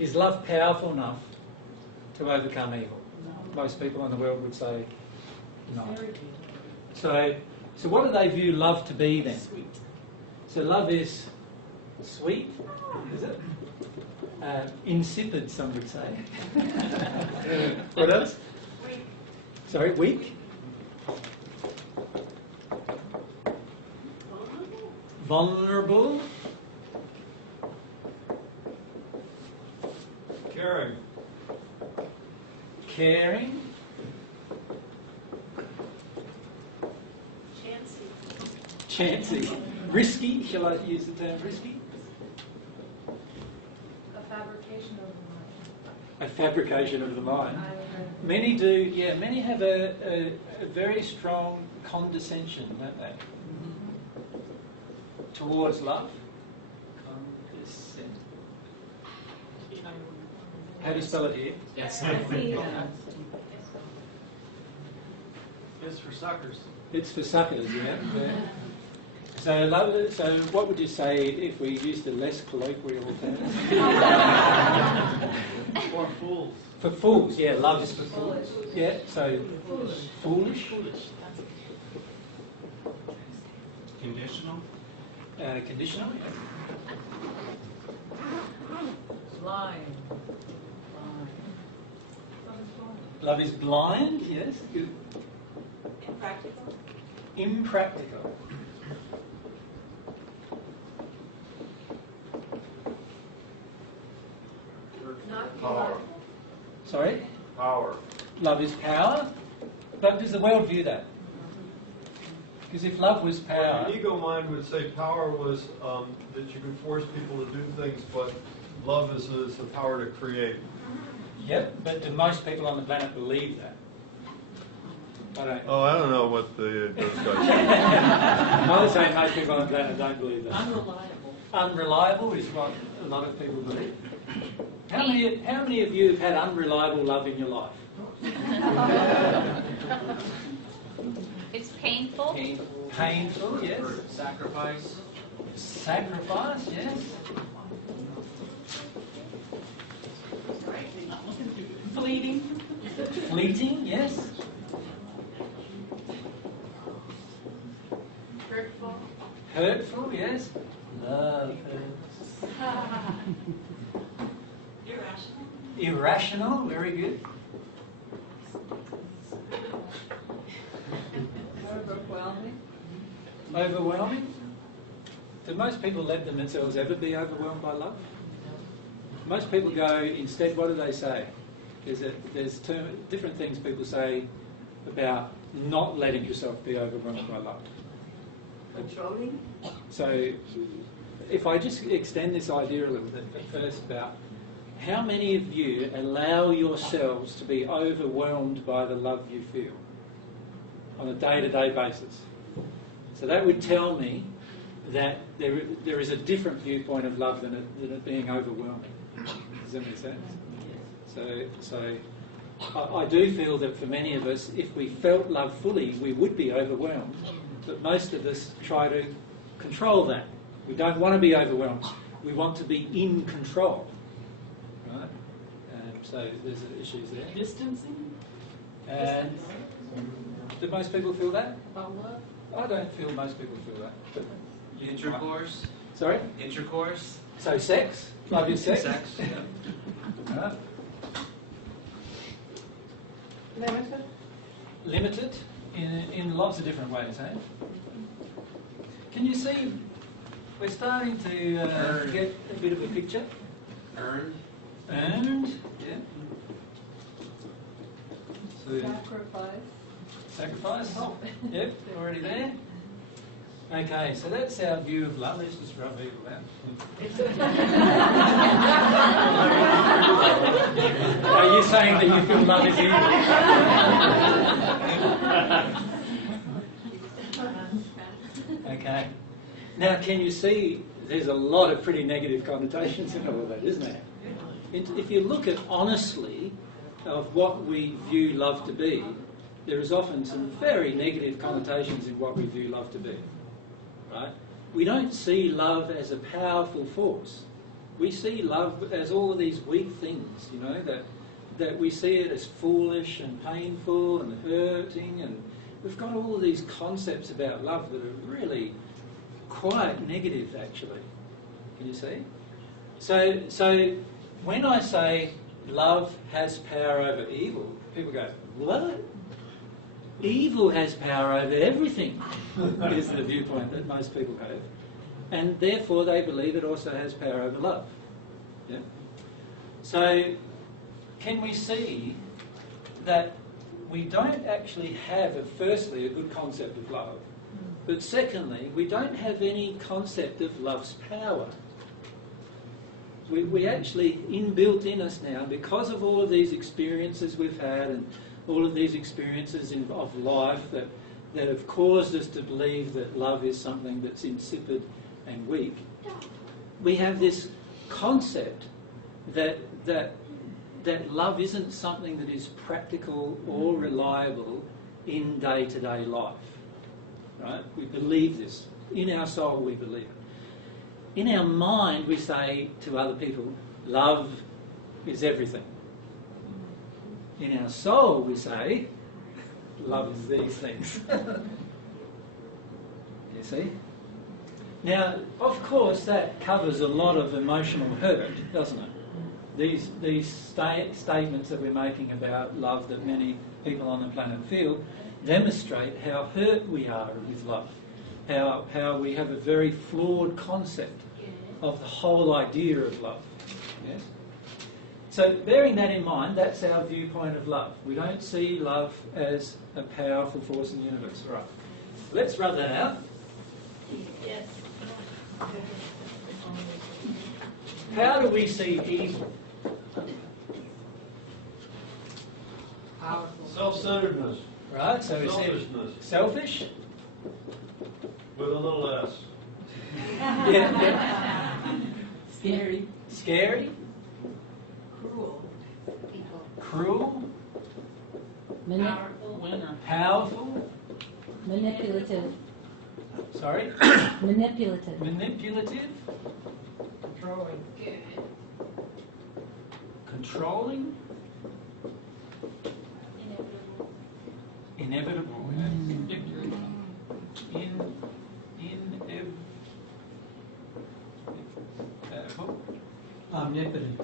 Is love powerful enough to overcome evil? No. Most people in the world would say no. So what do they view love to be then? Sweet. So love is sweet, is it? Insipid, some would say. What else? Weak. Sorry, weak? Vulnerable? Caring. Caring? Chancy. Risky? Shall I use the term risky? A fabrication of the mind. A fabrication of the mind. Many do, yeah, many have a very strong condescension, don't they? Towards love. Condescent. How do you spell it here? Yes. It's for suckers. It's for suckers, yeah. So what would you say if we used a less colloquial term? For fools. For fools, yeah, love is for fools. Yeah, so foolish. Conditional. Conditional, yeah. Blind. Love is blind, yes. Good. Impractical. Impractical. Not Power. Sorry? Power. Love is power. But does the world view that? Because if love was power... The ego mind would say power was that you can force people to do things, but love is the power to create. Yep, but do most people on the planet believe that? I don't. Oh, I don't know what those guys I'm not saying most people on the planet don't believe that. Unreliable. Unreliable is what a lot of people believe. How many of you have had unreliable love in your life? It's painful. Painful, yes. Sacrifice. Sacrifice, yes. Fleeting. Fleeting, yes. Hurtful. Hurtful, yes. Love hurts. Irrational. Irrational, very good. Overwhelming. Overwhelming. Do most people let themselves ever be overwhelmed by love? Most people go, instead, what do they say? There's different things people say about not letting yourself be overwhelmed by love. Controlling. So, if I just extend this idea a little bit at first about how many of you allow yourselves to be overwhelmed by the love you feel on a day-to-day basis? So that would tell me that there is a different viewpoint of love than it being overwhelming. Does that make sense? So I do feel that for many of us, if we felt love fully, we would be overwhelmed. But most of us try to control that. We don't want to be overwhelmed. We want to be in control. Right? So there's issues there. Distancing. And do most people feel that? About love. I don't feel most people feel that. Intercourse. Sorry? Intercourse. So sex? Love is sex? Sex. Yeah. Right. Limited. Limited in lots of different ways, eh? Can you see we're starting to get a bit of a picture? Earned. Earned, yeah. So, Sacrifice. sacrifice? Yep, already there. Okay, so that's our view of love. Let's just rub evil out. Are you saying that you feel love is evil? Okay. Now, can you see there's a lot of pretty negative connotations in all of that, isn't there? If you look at honestly of what we view love to be, there is often some very negative connotations in what we view love to be. Right? We don't see love as a powerful force. We see love as all of these weak things, you know, that we see it as foolish and painful and hurting, and we've got all of these concepts about love that are really quite negative, actually. Can you see? So when I say love has power over evil, people go, what? Evil has power over everything, is the viewpoint that most people have. And therefore they believe it also has power over love. Yeah? So can we see that we don't actually have, firstly, a good concept of love, but secondly, we don't have any concept of love's power. We actually, inbuilt in us now, because of all of these experiences we've had and all of these experiences of life that have caused us to believe that love is something that's insipid and weak, we have this concept that love isn't something that is practical or reliable in day-to-day life. Right? We believe this. In our soul we believe it. In our mind we say to other people, love is everything. In our soul we say, love is these things. You see? Now, of course, that covers a lot of emotional hurt, doesn't it? These statements that we're making about love that many people on the planet feel demonstrate how hurt we are with love, how we have a very flawed concept of the whole idea of love. Yes? So bearing that in mind, that's our viewpoint of love. We don't see love as a powerful force in the universe. Right. Let's rub that out. Yes. How do we see evil? Self-centeredness. Right, so we see Selfishness. selfish. With a little s. Yeah. Scary. Scary. Cruel. Cruel. Powerful. Manipulative. Sorry. Manipulative. Manipulative. Controlling. Controlling. Inevitable. Omnipotent.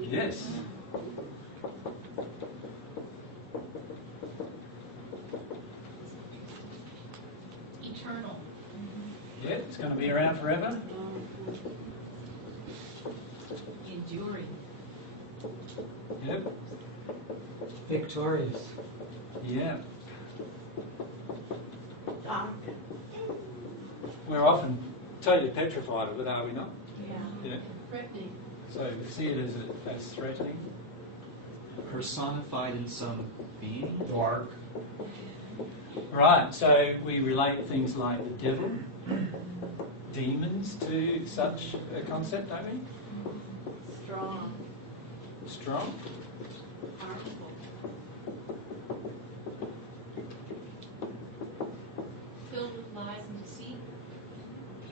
Yes. Eternal. Yeah, it's going to be around forever. Enduring. Yep. Victorious. Yeah. Dark. We're often totally petrified of it, are we not? Yeah. Yeah. Threatening. So we see it as threatening. Personified in some being. Dark. Right, so we relate things like the devil, demons to such a concept, don't we? Strong. Strong. Harmful. Filled with lies and deceit.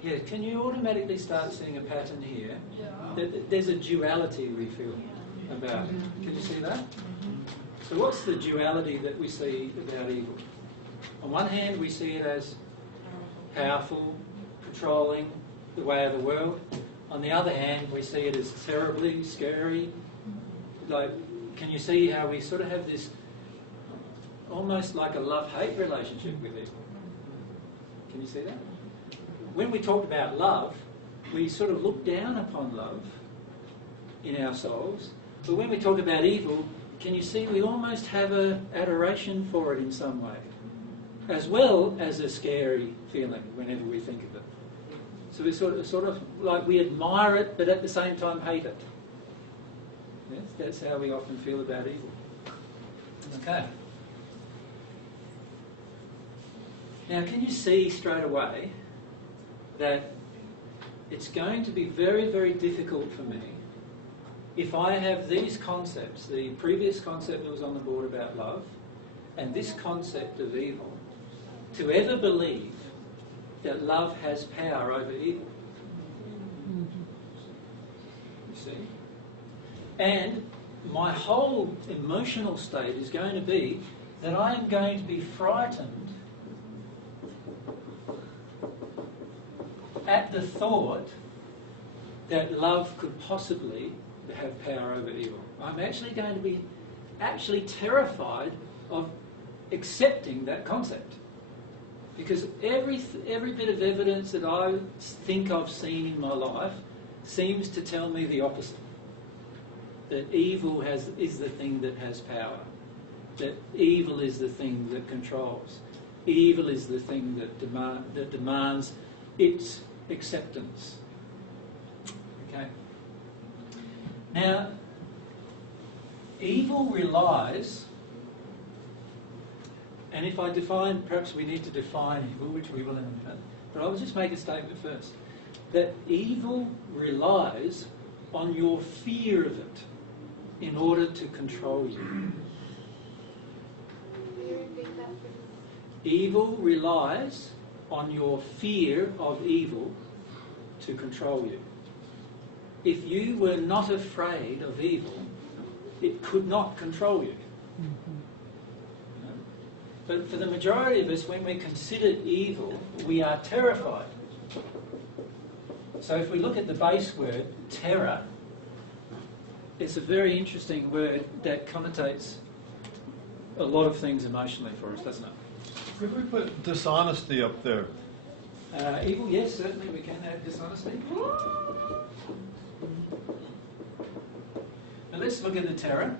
Yeah, can you automatically start seeing a pattern here? Yeah. There's a duality we feel about it. Can you see that? So what's the duality that we see about evil? On one hand, we see it as powerful, controlling the way of the world. On the other hand, we see it as terribly scary. Like, can you see how we sort of have this almost like a love-hate relationship with evil? Can you see that? When we talk about love, we sort of look down upon love in our souls. But when we talk about evil, can you see we almost have an adoration for it in some way, as well as a scary feeling whenever we think of it. So we sort of like we admire it, but at the same time hate it. Yes, that's how we often feel about evil. Okay. Now, can you see straight away that it's going to be very, very difficult for me if I have these concepts, the previous concept that was on the board about love, and this concept of evil, to ever believe that love has power over evil. And my whole emotional state is going to be that I am going to be frightened at the thought that love could possibly have power over evil. I'm actually going to be terrified of accepting that concept. Because every bit of evidence that I think I've seen in my life seems to tell me the opposite. That evil is the thing that has power. That evil is the thing that controls. Evil is the thing that demands its acceptance. Okay. Now, evil relies, and if I define, perhaps we need to define evil, which we will in a minute, but I'll just make a statement first, that evil relies on your fear of it in order to control you. Evil relies on your fear of evil to control you. If you were not afraid of evil, it could not control you. But for the majority of us, when we consider evil, we are terrified. So if we look at the base word, terror, it's a very interesting word that connotates a lot of things emotionally for us, doesn't it? Could we put dishonesty up there? Evil, yes, certainly we can add dishonesty. Now let's look at the terror.